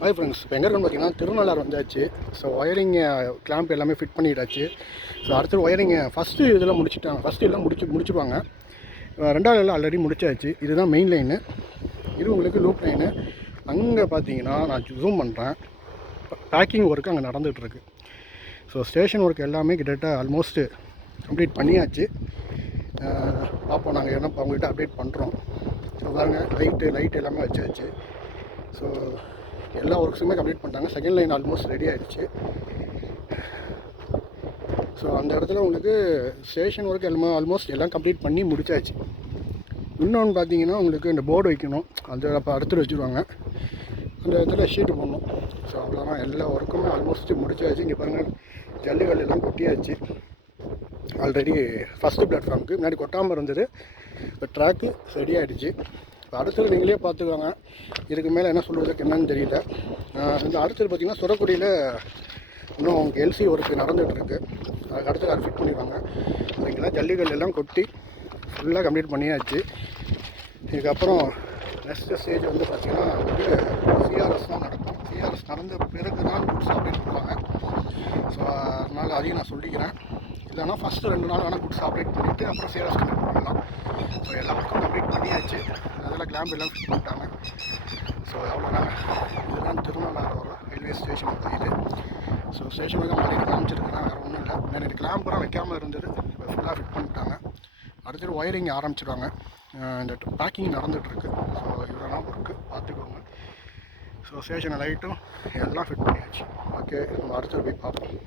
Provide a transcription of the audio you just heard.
Hi friends இப்போ எங்கே இருக்குன்னு பார்த்தீங்கன்னா திருநள்ளாறு வந்தாச்சு. ஸோ ஒயரிங் கிளாம்ப் எல்லாமே ஃபிட் பண்ணிட்டாச்சு. ஸோ அடுத்து ஒயரிங் ஃபஸ்ட்டு இதெல்லாம் முடிச்சுட்டாங்க. ஃபஸ்ட்டு எல்லாம் முடிச்சு முடிச்சுப்பாங்க. ரெண்டாவது எல்லாம் ஆல்ரெடி முடிச்சாச்சு. இதுதான் மெயின் லைனு இது உங்களுக்கு லூப் லைனு அங்கே பார்த்தீங்கன்னா நான் ஜூம் பண்ணுறேன் பேக்கிங் ஒர்க் அங்கே நடந்துகிட்ருக்கு ஸோ ஸ்டேஷன் ஒர்க் எல்லாமே கிட்டத்தட்ட ஆல்மோஸ்ட்டு கம்ப்ளீட் பண்ணியாச்சு. பார்ப்போம். நாங்கள் என்ன அவங்ககிட்ட அப்டேட் பண்ணுறோம் ஸோ பாருங்க லைட்டு லைட் எல்லாமே வச்சாச்சு. ஸோ எல்லா ஒர்க்ஸுமே கம்ப்ளீட் பண்ணிட்டாங்க. செகண்ட் லைன் ஆல்மோஸ்ட் ரெடி ஆயிடுச்சு. ஸோ அந்த இடத்துல உங்களுக்கு ஸ்டேஷன் ஒர்க் எல்லாமே ஆல்மோஸ்ட் எல்லாம் கம்ப்ளீட் பண்ணி முடிச்சாச்சு. இன்னொன்று பார்த்தீங்கன்னா உங்களுக்கு இந்த போர்டு வைக்கணும். அந்த அப்போ அடுத்துட்டு வச்சுருவாங்க. அந்த இடத்துல ஷீட்டு போடணும். ஸோ அவ்வளோதான் எல்லா ஒர்க்குமே ஆல்மோஸ்ட் முடிச்சாச்சு. இங்கே பாருங்கள் ஜல்லுகள் எல்லாம் கொட்டியாச்சு. ஆல்ரெடி ஃபஸ்ட்டு பிளாட்ஃபார்முக்கு முன்னாடி கொட்டாமல் இருந்தது. இப்போ ட்ராக்கு ரெடி ஆகிடுச்சு இப்போ அடுத்தது நீங்களே பார்த்துக்கோங்க. இதுக்கு மேலே என்ன சொல்கிறதுக்கு என்னன்னு தெரியல. இந்த அடுத்தது பார்த்திங்கன்னா சுரக்குடியில் இன்னும் அவங்க எல்சி ஒர்க்கு நடந்துகிட்ருக்கு. அதுக்கு அடுத்து அதை ஃபிட் பண்ணிடுவாங்க. சரிங்களா ஜல்லிகள் எல்லாம் கொட்டி ஃபுல்லாக கம்ப்ளீட் பண்ணியாச்சு. இதுக்கப்புறம் நெக்ஸ்ட் ஸ்டேஜ் வந்து பார்த்திங்கன்னா வந்து சிஆர்எஸ் தான் நடக்கும். சிஆர்எஸ் நடந்த பிறகு தான் குட்ஸ் அப்படின்னு சொல்லுவாங்க ஸோ அதனால் அதையும் நான் சொல்லிக்கிறேன். இல்லைனா ஃபஸ்ட்டு ரெண்டு நாள் வேணால் குட்ஸ் அப்டேட் பண்ணிவிட்டு அப்புறம் சிஆர்எஸ் கனெக்ட் பண்ணலாம் ஸோ எல்லா ஒர்க்கும் கம்ப்ளீட் பண்ணியாச்சு. அதில் கிளாம்பு எல்லாம் ஃபிட் பண்ணிட்டாங்க. ஸோ அவ்வளோதாங்க இதுதான் திருநள்ளாறு வரும். ரயில்வே ஸ்டேஷன் போயிட்டு. ஸோ ஸ்டேஷனுக்கு மாதிரி காமிச்சிருக்கிறேன் வேறு ஒன்றும் இல்லை. நேற்று கிளாம்பெலாம் வைக்காமல் இருந்தது. இப்போ ஃபுல்லாக ஃபிட் பண்ணிட்டாங்க. அடுத்தது ஒயரிங் ஆரம்பிச்சிடுவாங்க இந்த பேக்கிங் நடந்துகிட்ருக்கு ஸோ இதெல்லாம் ஒர்க்கு பார்த்துக்கோங்க. ஸோ ஸ்டேஷன் லைட்டும் எல்லாம் ஃபிட் பண்ணியாச்சு. ஓகே நம்ம அடுத்தது போய் பார்ப்போம்.